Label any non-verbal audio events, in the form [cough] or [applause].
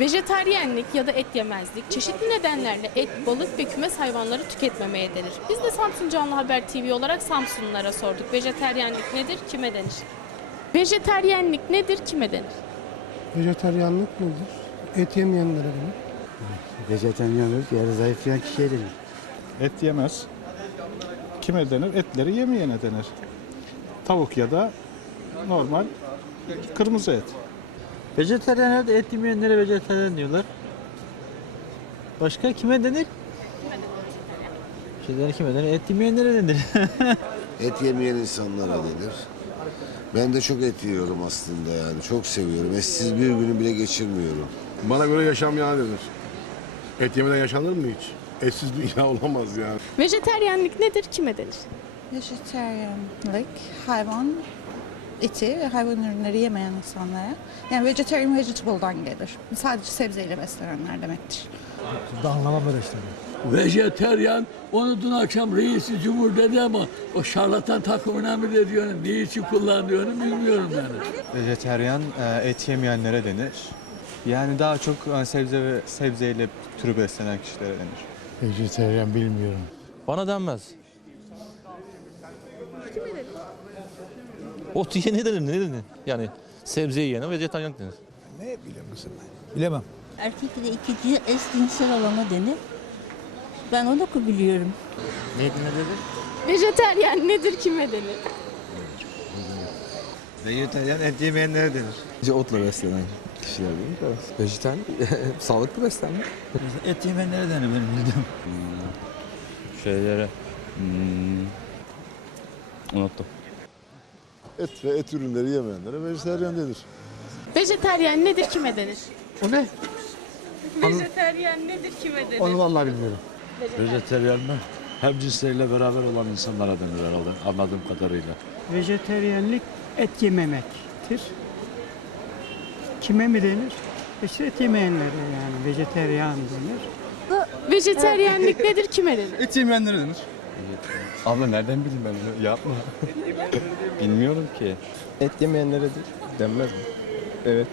Vejetaryenlik ya da et yemezlik çeşitli nedenlerle et, balık ve kümes hayvanları tüketmemeye denir. Biz de Samsun Canlı Haber TV olarak Samsunlulara sorduk. Vejetaryenlik nedir, kime denir? Vejetaryenlik nedir, kime denir? Vejeteryanlık nedir? Et yemeyenlere denir. Vejetaryenler yarı zayıflayan kişiye denir. Et yemez. Kime denir? Etleri yemeyene denir. Tavuk ya da normal kırmızı et. Vejetaryenler de et yemeyenlere vejetaryen diyorlar. Başka kime denir? Şeyler kime denir? Et yemeyenlere denir. [laughs] Et yemeyen insanlara denir. Ben de çok et yiyorum aslında yani. Çok seviyorum. Etsiz bir günü bile geçirmiyorum. Bana göre yaşamayan denir. Et yemeden yaşanır mı hiç? Etsiz dünya [laughs] olamaz yani. Vejetaryenlik nedir, kime denir? Vejetaryenlik hayvan eti ve hayvan ürünleri yemeyen insanlara. Yani vegetarian vegetable'dan gelir. Sadece sebzeyle beslenenler demektir. Vejeteryan onu dün akşam reisi cumhur dedi ama o şarlatan takımına mı dedi yani ne için kullanıyor bilmiyorum yani. Vejeteryan e, et yemeyenlere denir. Yani daha çok e, sebze ve sebzeyle türü beslenen kişilere denir. Vejetaryen bilmiyorum. Bana denmez. Ot yiyene denir, ne denir? Yani sebze yiyene vejetaryen denir. Bilemem. Erkek ile ikinci eşcinsel olana denir. Ben onu biliyorum. Neydi ne dedi? Vejetaryen nedir, kime denir? Vejetaryen et yemeyenlere denir. Otla beslenen kişiler değil mi? Vejetaryen [laughs] sağlıklı beslenme. Et yemeyenlere denir benim bildiğim. Şeylere... Hmm, unuttum. Et ve et ürünleri yemeyenlere vejeteryan denir. Vejetaryen nedir, kime denir? O ne? Vejetaryen nedir, kime denir? Onu vallahi bilmiyorum. Vejeteryan mı? Hem cinsleriyle beraber olan insanlara denir herhalde anladığım kadarıyla. Vejeteryenlik et yememektir. Kime mi denir? İşte et yemeyenlere yani vejeteryan denir. Vejetaryenlik nedir, kime denir? Et yemeyenlere denir. Abla nereden bileyim ben bunu? Yapma. [laughs] Bilmiyorum ki. Et yemeyenlere denmez mi? Evet.